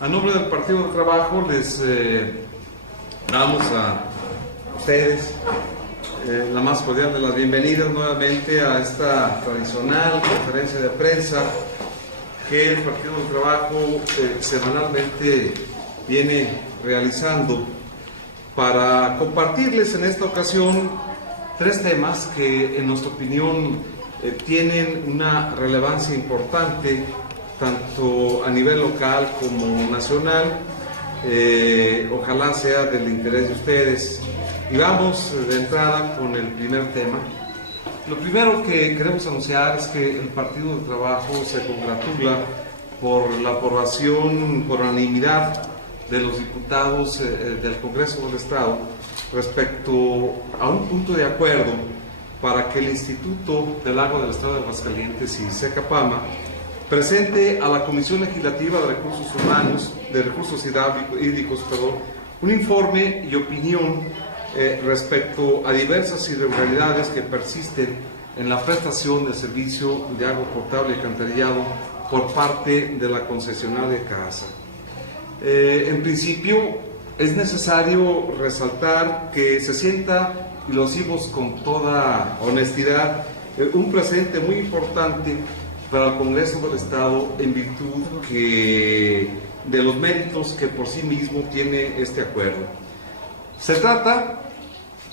A nombre del Partido de Trabajo les damos a ustedes la más cordial de las bienvenidas nuevamente a esta tradicional conferencia de prensa que el Partido de Trabajo semanalmente viene realizando para compartirles en esta ocasión tres temas que en nuestra opinión tienen una relevancia importante tanto a nivel local como nacional. Ojalá sea del interés de ustedes. Y vamos de entrada con el primer tema. Lo primero que queremos anunciar es que el Partido de Trabajo se congratula por la aprobación por unanimidad de los diputados del Congreso del Estado respecto a un punto de acuerdo para que el Instituto del Agua del Estado de Aguascalientes y SECAPAMA presente a la Comisión Legislativa de Recursos Humanos, de Recursos Hídricos, un informe y opinión respecto a diversas irregularidades que persisten en la prestación del servicio de agua potable y alcantarillado por parte de la concesionaria CAASA. En principio, es necesario resaltar que se sienta, y lo decimos con toda honestidad, un presente muy importante para el Congreso del Estado en virtud de los méritos que por sí mismo tiene este acuerdo. Se trata,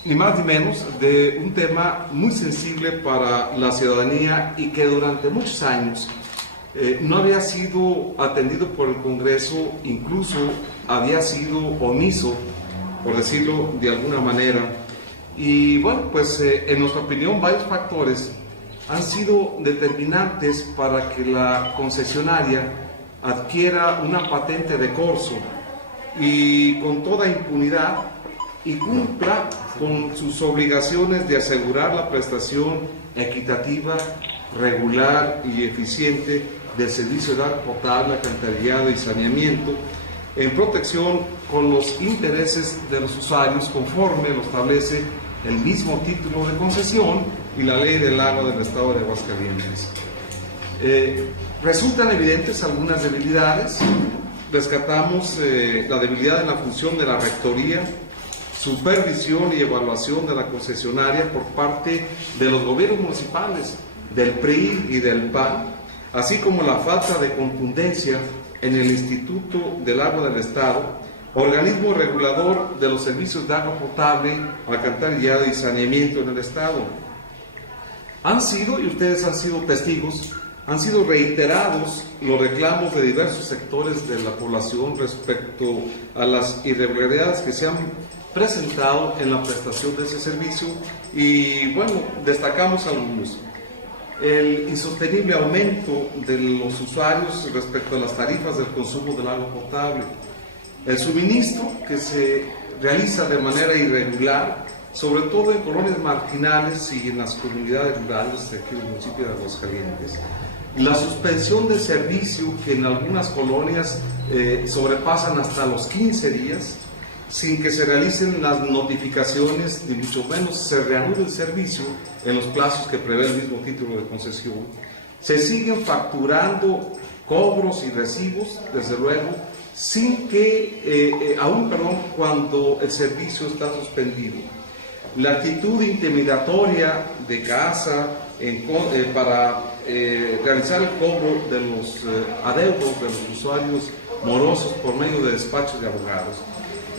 ni más ni menos, de un tema muy sensible para la ciudadanía y que durante muchos años no había sido atendido por el Congreso, incluso había sido omiso, por decirlo de alguna manera. Y bueno, pues en nuestra opinión varios factores han sido determinantes para que la concesionaria adquiera una patente de corso y con toda impunidad y cumpla con sus obligaciones de asegurar la prestación equitativa, regular y eficiente del servicio de agua potable, alcantarillado y saneamiento en protección con los intereses de los usuarios conforme lo establece el mismo título de concesión y la Ley del Agua del Estado de Aguascalientes. Resultan evidentes algunas debilidades. Rescatamos la debilidad en la función de la rectoría, supervisión y evaluación de la concesionaria por parte de los gobiernos municipales, del PRI y del PAN, así como la falta de contundencia en el Instituto del Agua del Estado, organismo regulador de los servicios de agua potable, alcantarillado y saneamiento en el Estado. Han sido, y ustedes han sido testigos, han sido reiterados los reclamos de diversos sectores de la población respecto a las irregularidades que se han presentado en la prestación de ese servicio y, bueno, destacamos algunos. El insostenible aumento de los usuarios respecto a las tarifas del consumo del agua potable, el suministro que se realiza de manera irregular, sobre todo en colonias marginales y en las comunidades rurales de aquí del municipio de Aguascalientes, la suspensión del servicio que en algunas colonias sobrepasan hasta los 15 días, sin que se realicen las notificaciones, ni mucho menos se reanude el servicio en los plazos que prevé el mismo título de concesión. Se siguen facturando cobros y recibos, desde luego, sin que, cuando el servicio está suspendido. La actitud intimidatoria de CAASA para realizar el cobro de los adeudos de los usuarios morosos por medio de despachos de abogados.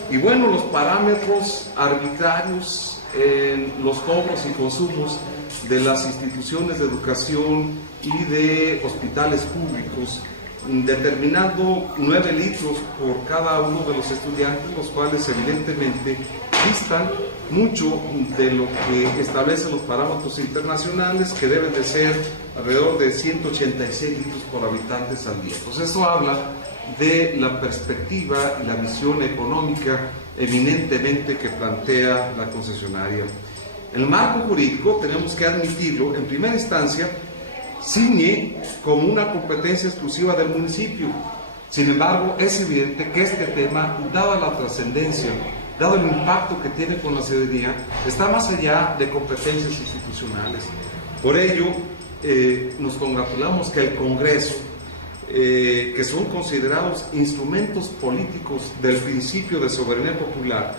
Y bueno, los parámetros arbitrarios en los cobros y consumos de las instituciones de educación y de hospitales públicos, determinando 9 litros por cada uno de los estudiantes, los cuales evidentemente distan mucho de lo que establecen los parámetros internacionales, que deben de ser alrededor de 186 litros por habitantes al día. Entonces eso habla de la perspectiva y la visión económica eminentemente que plantea la concesionaria. El marco jurídico, tenemos que admitirlo, en primera instancia, ciñe como una competencia exclusiva del municipio. Sin embargo, es evidente que este tema, dada la trascendencia, dado el impacto que tiene con la ciudadanía, está más allá de competencias institucionales. Por ello, nos congratulamos que el Congreso que son considerados instrumentos políticos del principio de soberanía popular,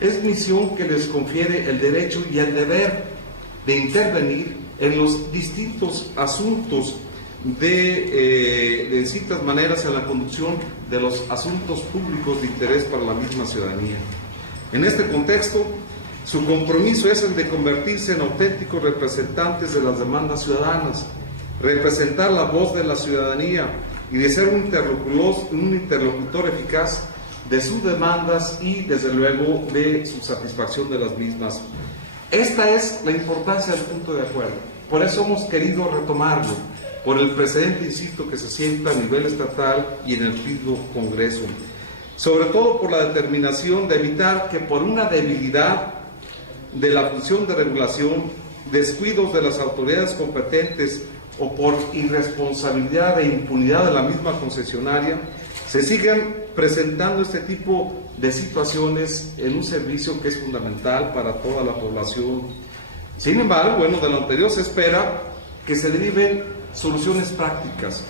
es misión que les confiere el derecho y el deber de intervenir en los distintos asuntos de distintas maneras en la conducción de los asuntos públicos de interés para la misma ciudadanía. En este contexto, su compromiso es el de convertirse en auténticos representantes de las demandas ciudadanas, representar la voz de la ciudadanía y de ser un interlocutor eficaz de sus demandas y, desde luego, de su satisfacción de las mismas. Esta es la importancia del punto de acuerdo. Por eso hemos querido retomarlo, por el precedente, insisto, que se sienta a nivel estatal y en el mismo Congreso. Sobre todo por la determinación de evitar que por una debilidad de la función de regulación, descuidos de las autoridades competentes o por irresponsabilidad e impunidad de la misma concesionaria, se sigan presentando este tipo de situaciones en un servicio que es fundamental para toda la población. Sin embargo, bueno, de lo anterior se espera que se deriven soluciones prácticas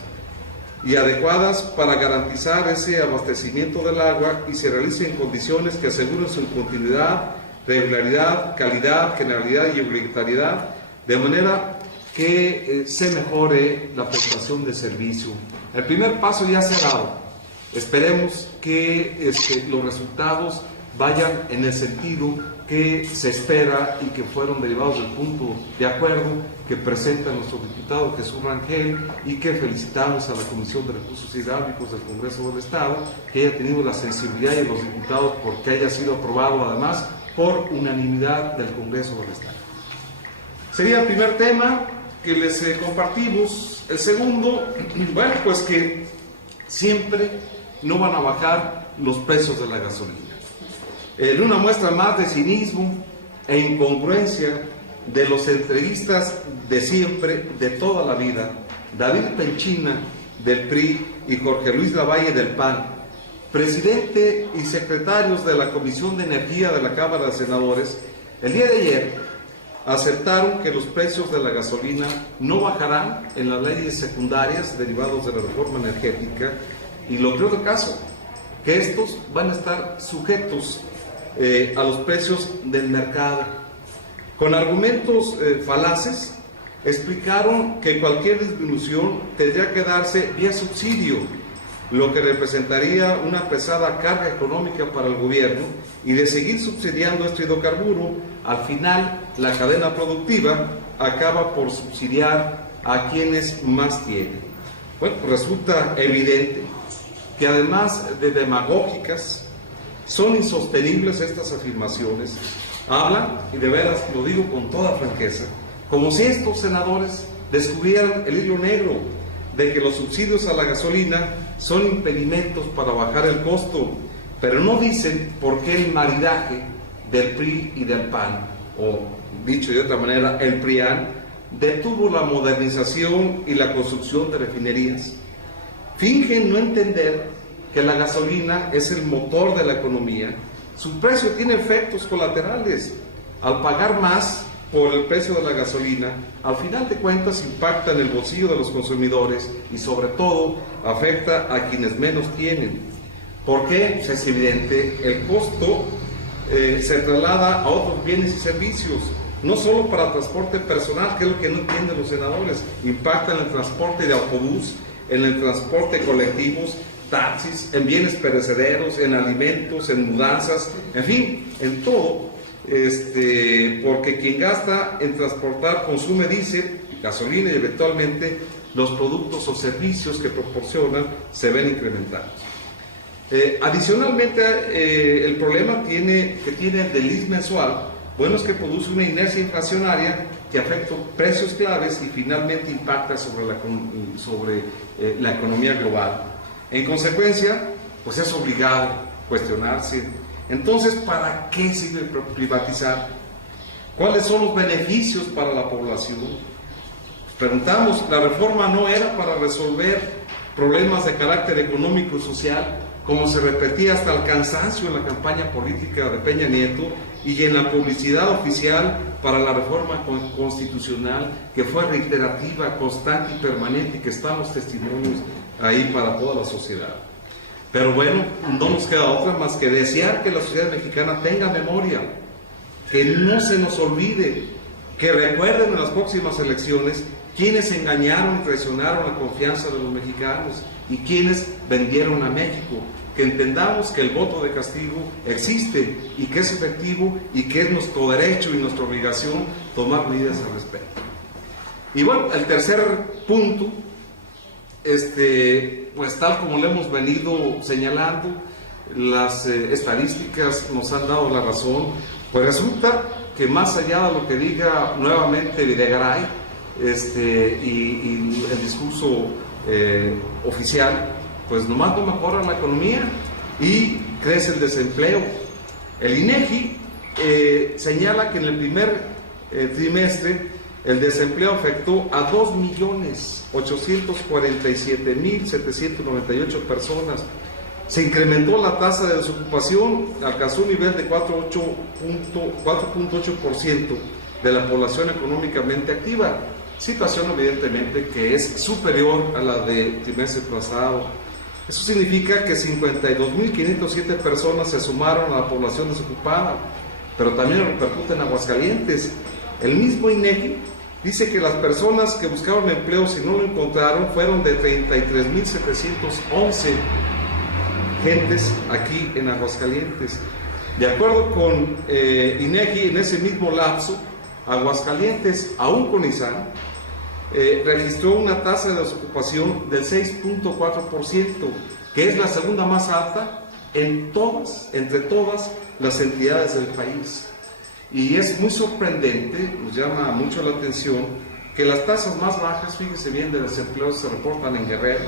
y adecuadas para garantizar ese abastecimiento del agua y se realice en condiciones que aseguren su continuidad, regularidad, calidad, generalidad y obligatoriedad, de manera que se mejore la prestación de servicio. El primer paso ya se ha dado. Esperemos que los resultados vayan en el sentido que se espera y que fueron derivados del punto de acuerdo que presenta nuestro diputado Jesús Rangel, y que felicitamos a la Comisión de Recursos Hidráulicos del Congreso del Estado, que haya tenido la sensibilidad, y a los diputados porque haya sido aprobado además por unanimidad del Congreso del Estado. Sería el primer tema que les compartimos. El segundo, bueno, pues que siempre no van a bajar los precios de la gasolina. En una muestra más de cinismo e incongruencia de los entreguistas de siempre, de toda la vida, David Penchina del PRI y Jorge Luis Lavalle del PAN, presidente y secretarios de la Comisión de Energía de la Cámara de Senadores, el día de ayer aceptaron que los precios de la gasolina no bajarán en las leyes secundarias derivados de la reforma energética, y lo peor del caso, que estos van a estar sujetos a los precios del mercado. Con argumentos falaces, explicaron que cualquier disminución tendría que darse vía subsidio, lo que representaría una pesada carga económica para el gobierno, y de seguir subsidiando este hidrocarburo, al final la cadena productiva acaba por subsidiar a quienes más tienen. Bueno, resulta evidente que además de demagógicas, son insostenibles estas afirmaciones. Hablan, y de veras lo digo con toda franqueza, como si estos senadores descubrieran el hilo negro de que los subsidios a la gasolina son impedimentos para bajar el costo, pero no dicen por qué el maridaje del PRI y del PAN, o dicho de otra manera, el PRIAN, detuvo la modernización y la construcción de refinerías. Fingen no entender que la gasolina es el motor de la economía. Su precio tiene efectos colaterales. Al pagar más por el precio de la gasolina, al final de cuentas impacta en el bolsillo de los consumidores y sobre todo afecta a quienes menos tienen. ¿Por qué? Pues es evidente, el costo se traslada a otros bienes y servicios, no solo para el transporte personal, que es lo que no entienden los senadores, impacta en el transporte de autobús, en el transporte colectivos, taxis, en bienes perecederos, en alimentos, en mudanzas, en fin, en todo, porque quien gasta en transportar consume diésel, gasolina, y eventualmente los productos o servicios que proporcionan se ven incrementados. Adicionalmente, el problema que tiene el desliz mensual, bueno, es que produce una inercia inflacionaria que afecta precios claves y finalmente impacta sobre la economía global. En consecuencia, pues es obligado cuestionarse. Entonces, ¿para qué sirve privatizar? ¿Cuáles son los beneficios para la población? Preguntamos, ¿la reforma no era para resolver problemas de carácter económico y social, como se repetía hasta el cansancio en la campaña política de Peña Nieto y en la publicidad oficial para la reforma constitucional, que fue reiterativa, constante y permanente, y que están los testimonios? ahí para toda la sociedad. Pero bueno, no nos queda otra más que desear que la sociedad mexicana tenga memoria, que no se nos olvide, que recuerden en las próximas elecciones quienes engañaron y traicionaron la confianza de los mexicanos y quienes vendieron a México. Que entendamos que el voto de castigo existe y que es efectivo y que es nuestro derecho y nuestra obligación tomar medidas al respecto. Y bueno, el tercer punto, pues tal como lo hemos venido señalando, las estadísticas nos han dado la razón. Pues resulta que más allá de lo que diga nuevamente Videgaray y el discurso oficial, pues nomás no mejora la economía y crece el desempleo. El INEGI señala que en el primer trimestre el desempleo afectó a 2.847.798 personas. Se incrementó la tasa de desocupación, alcanzó un nivel de 4.8% de la población económicamente activa, situación evidentemente que es superior a la del trimestre pasado. Eso significa que 52.507 personas se sumaron a la población desocupada, pero también repercute en Aguascalientes. El mismo INEGI dice que las personas que buscaron empleo, si no lo encontraron, fueron de 33.711 gentes aquí en Aguascalientes. De acuerdo con INEGI, en ese mismo lapso, Aguascalientes, aún con ISAN, registró una tasa de desocupación del 6.4%, que es la segunda más alta entre todas las entidades del país. Y es muy sorprendente, nos llama mucho la atención, que las tasas más bajas, fíjense bien, de desempleo se reportan en Guerrero,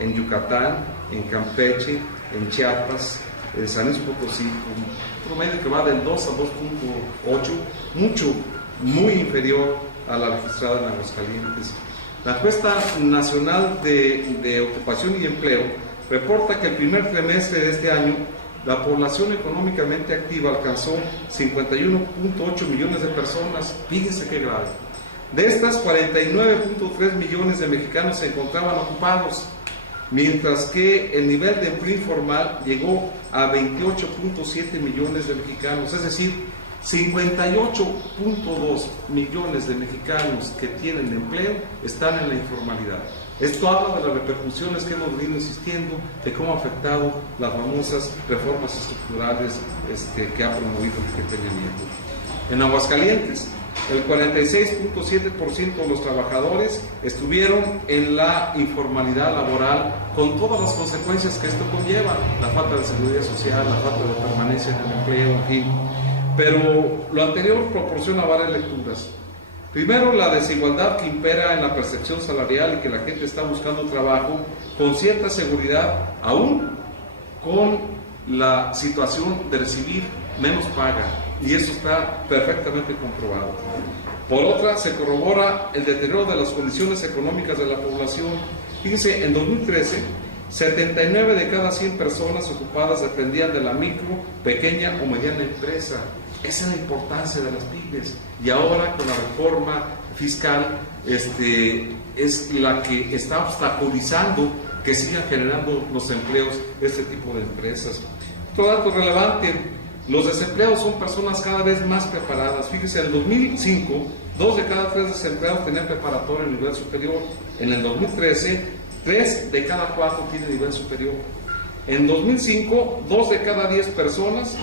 en Yucatán, en Campeche, en Chiapas, en San Luis Potosí, un promedio que va del 2 a 2.8, muy inferior a la registrada en Aguascalientes. La encuesta nacional de ocupación y empleo reporta que el primer trimestre de este año la población económicamente activa alcanzó 51.8 millones de personas. Fíjense qué grave. De estas, 49.3 millones de mexicanos se encontraban ocupados, mientras que el nivel de empleo informal llegó a 28.7 millones de mexicanos, es decir, 58.2 millones de mexicanos que tienen empleo están en la informalidad. Esto habla de las repercusiones que hemos venido insistiendo, de cómo ha afectado las famosas reformas estructurales que ha promovido el Peña Nieto. En Aguascalientes, el 46.7% de los trabajadores estuvieron en la informalidad laboral, con todas las consecuencias que esto conlleva: la falta de seguridad social, la falta de permanencia en el empleo, en fin. Pero lo anterior proporciona varias lecturas. Primero, la desigualdad que impera en la percepción salarial y que la gente está buscando trabajo con cierta seguridad, aún con la situación de recibir menos paga, y eso está perfectamente comprobado. Por otra, se corrobora el deterioro de las condiciones económicas de la población. Fíjense, en 2013, 79 de cada 100 personas ocupadas dependían de la micro, pequeña o mediana empresa. Esa es la importancia de las pymes. Y ahora, con la reforma fiscal, es la que está obstaculizando que sigan generando los empleos de este tipo de empresas. Otro dato relevante: los desempleados son personas cada vez más preparadas. Fíjense, en el 2005, 2 de cada 3 desempleados tenían preparatoria en nivel superior. En el 2013, 3 de cada 4 tienen nivel superior. En 2005, 2 de cada 10 personas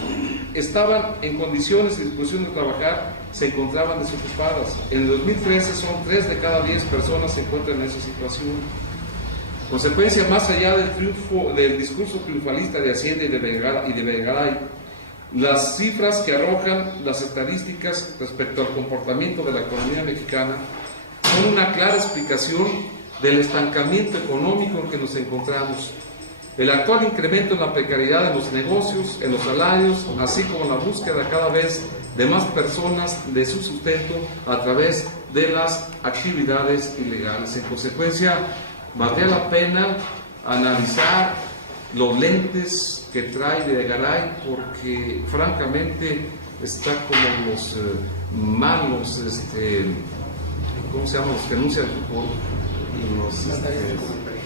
estaban en condiciones y disposición de trabajar, se encontraban desocupadas. En el 2013 son 3 de cada 10 personas se encuentran en esa situación. Consecuencia, más allá del discurso triunfalista de Hacienda y de Videgaray, las cifras que arrojan las estadísticas respecto al comportamiento de la economía mexicana son una clara explicación del estancamiento económico en que nos encontramos. El actual incremento en la precariedad en los negocios, en los salarios, así como la búsqueda cada vez de más personas de su sustento a través de las actividades ilegales. En consecuencia, valdría la pena analizar los lentes que trae Videgaray, porque francamente está como los malos, ¿cómo se llaman? Los que anuncian fútbol y los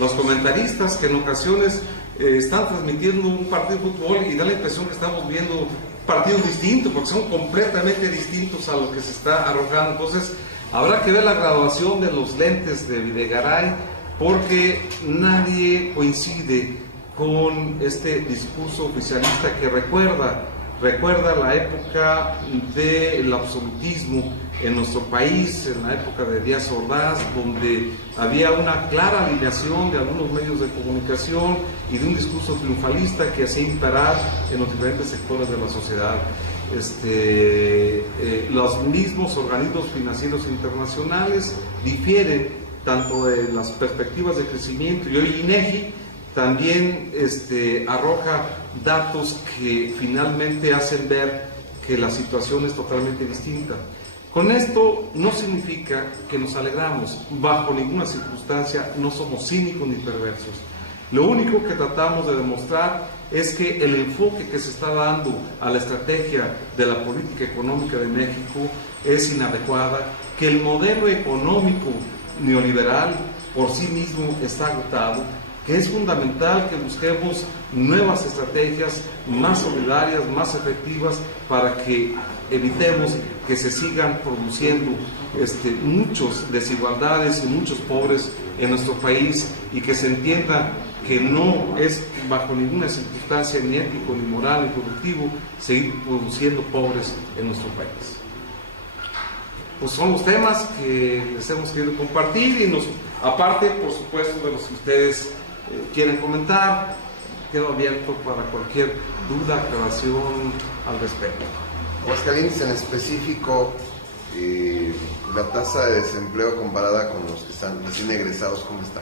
los comentaristas que en ocasiones están transmitiendo un partido de fútbol y da la impresión que estamos viendo partidos distintos, porque son completamente distintos a lo que se está arrojando. Entonces, habrá que ver la graduación de los lentes de Videgaray, porque nadie coincide con este discurso oficialista que recuerda la época del absolutismo en nuestro país, en la época de Díaz Ordaz, donde había una clara alineación de algunos medios de comunicación y de un discurso triunfalista que hacía imperar en los diferentes sectores de la sociedad. Los mismos organismos financieros internacionales difieren tanto de las perspectivas de crecimiento, y hoy INEGI también arroja datos que finalmente hacen ver que la situación es totalmente distinta. Con esto no significa que nos alegramos, bajo ninguna circunstancia no somos cínicos ni perversos. Lo único que tratamos de demostrar es que el enfoque que se está dando a la estrategia de la política económica de México es inadecuada, que el modelo económico neoliberal por sí mismo está agotado, que es fundamental que busquemos nuevas estrategias más solidarias, más efectivas, para que evitemos que se sigan produciendo muchas desigualdades y muchos pobres en nuestro país, y que se entienda que no es bajo ninguna circunstancia ni ético, ni moral, ni productivo seguir produciendo pobres en nuestro país. Pues son los temas que les hemos querido compartir, y aparte, por supuesto, de los que ustedes quieren comentar, quedo abierto para cualquier duda, aclaración al respecto. Aguascalientes en específico, la tasa de desempleo comparada con los que están recién egresados, ¿cómo está?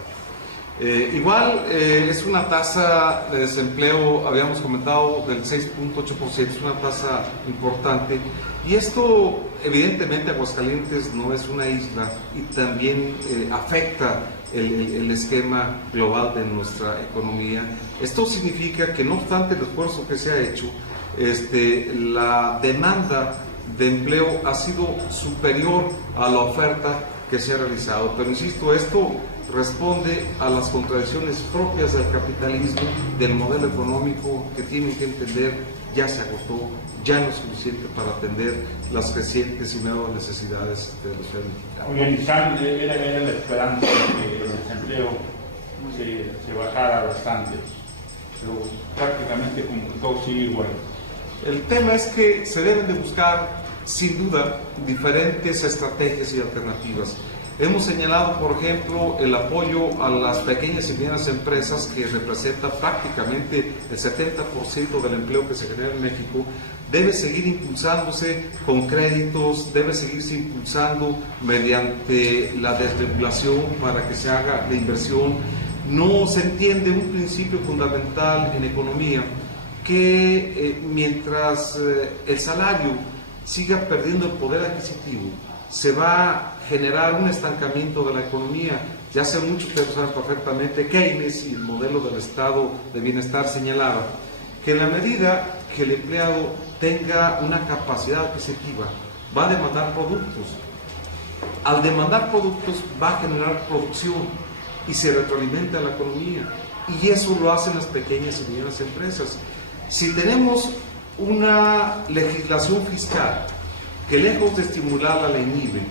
Igual es una tasa de desempleo, habíamos comentado, del 6.8%, es una tasa importante, y esto evidentemente Aguascalientes no es una isla, y también afecta el esquema global de nuestra economía. Esto significa que no obstante el esfuerzo que se ha hecho, la demanda de empleo ha sido superior a la oferta que se ha realizado, pero insisto, esto responde a las contradicciones propias del capitalismo, del modelo económico que tienen que entender ya se agotó, ya no es suficiente para atender las crecientes y nuevas necesidades de los ciudadanos mexicanos. Organizar era la esperanza de que el desempleo se bajara bastante, pero prácticamente como que todo sigue igual. El tema es que se deben de buscar, sin duda, diferentes estrategias y alternativas. Hemos señalado, por ejemplo, el apoyo a las pequeñas y medianas empresas, que representa prácticamente el 70% del empleo que se genera en México. Debe seguir impulsándose con créditos, debe seguirse impulsando mediante la desregulación para que se haga la inversión. No se entiende un principio fundamental en economía, que mientras el salario siga perdiendo el poder adquisitivo, se va a generar un estancamiento de la economía. Ya hace mucho, ustedes saben perfectamente, Keynes y el modelo del estado de bienestar señalaba que en la medida que el empleado tenga una capacidad adquisitiva, va a demandar productos. Al demandar productos, va a generar producción y se retroalimenta la economía. Y eso lo hacen las pequeñas y medianas empresas. Si tenemos una legislación fiscal que, lejos de estimularla, la inhibe,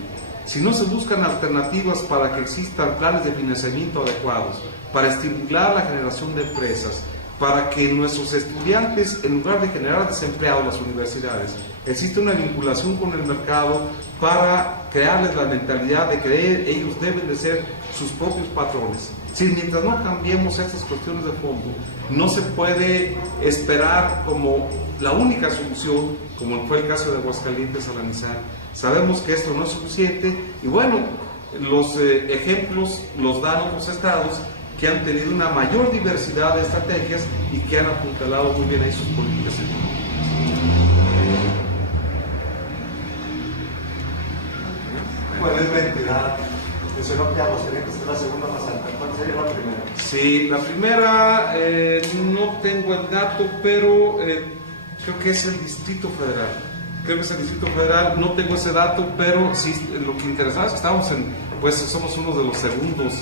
si no se buscan alternativas para que existan planes de financiamiento adecuados, para estimular la generación de empresas, para que nuestros estudiantes, en lugar de generar desempleados en las universidades, existe una vinculación con el mercado para crearles la mentalidad de que ellos deben de ser sus propios patrones. Si mientras no cambiemos estas cuestiones de fondo, no se puede esperar como la única solución, como fue el caso de Aguascalientes, Alanizar. Sabemos que esto no es suficiente, y bueno, los ejemplos los dan otros estados que han tenido una mayor diversidad de estrategias y que han apuntalado muy bien ahí sus políticas económicas. ¿Cuál es la entidad? Mencionó que Aguascalientes es la segunda más alta. ¿Cuál sería la primera? Sí, la primera no tengo el dato, pero creo que es el Distrito Federal. Creo que es el Distrito Federal, no tengo ese dato, pero sí, lo que interesaba es que estamos pues somos uno de los segundos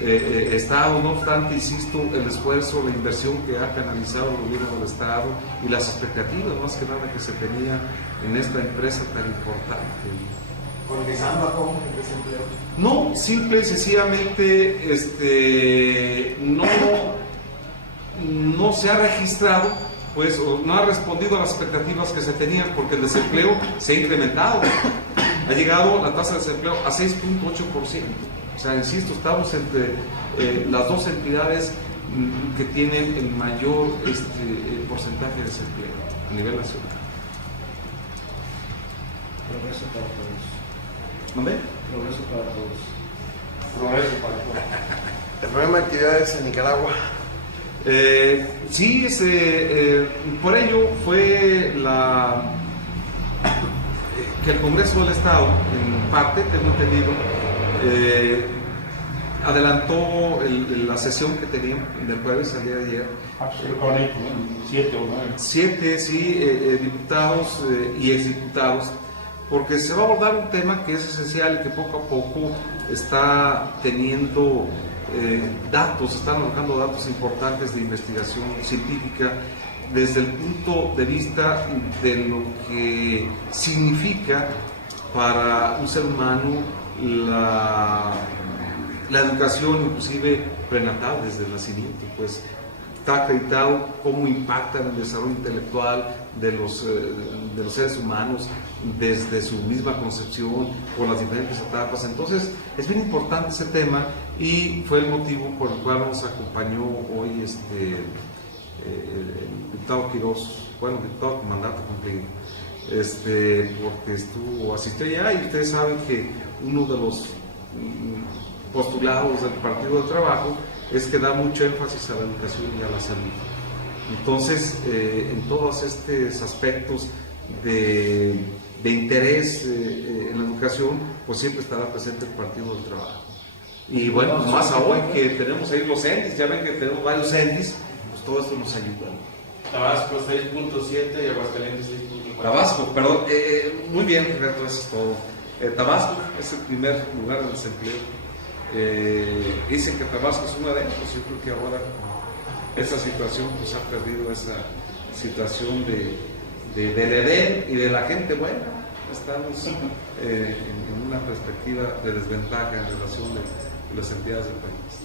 Estado. No obstante, insisto, el esfuerzo, la inversión que ha canalizado el gobierno del Estado y las expectativas más que nada que se tenía en esta empresa tan importante. Organizando a cómo el desempleo. No, simple y sencillamente no se ha registrado, pues, o no ha respondido a las expectativas que se tenían, porque el desempleo se ha incrementado. Ha llegado la tasa de desempleo a 6.8%. O sea, insisto, estamos entre las dos entidades que tienen el mayor porcentaje de desempleo a nivel nacional. Progreso para todos. ¿Dónde? Progreso para todos. Progreso para todos. El problema de actividades en Nicaragua. Sí, por ello fue que el Congreso del Estado, en parte, tengo entendido, adelantó la sesión que tenía del jueves, el día de ayer. Absolutamente, 7 o 9. 7, sí, diputados y exdiputados, porque se va a abordar un tema que es esencial y que poco a poco está teniendo datos, están arrojando datos importantes de investigación científica desde el punto de vista de lo que significa para un ser humano la educación, inclusive prenatal, desde el nacimiento. Pues está acreditado cómo impacta en el desarrollo intelectual de los seres humanos desde su misma concepción, por las diferentes etapas. Entonces es bien importante ese tema y fue el motivo por el cual nos acompañó hoy el diputado Quirós, bueno, el diputado con mandato cumplido, porque asistió allá, y ustedes saben que uno de los postulados del Partido del Trabajo es que da mucho énfasis a la educación y a la salud. Entonces, en todos estos aspectos de interés en la educación, pues siempre estará presente el Partido del Trabajo. Y bueno, más hoy que tenemos ahí los ENDIs, ya ven que tenemos varios ENDIs, pues todo esto nos ayuda. Tabasco 6.7 y Aguascalientes 6.4. Tabasco, perdón, muy bien, Roberto, eso es todo. Tabasco es el primer lugar de desempleo. Dicen que Tabasco es una de ellas, pues yo creo que ahora esa situación pues ha perdido esa situación del Edén y de la gente buena. Estamos en una perspectiva de desventaja en relación de las entidades del país.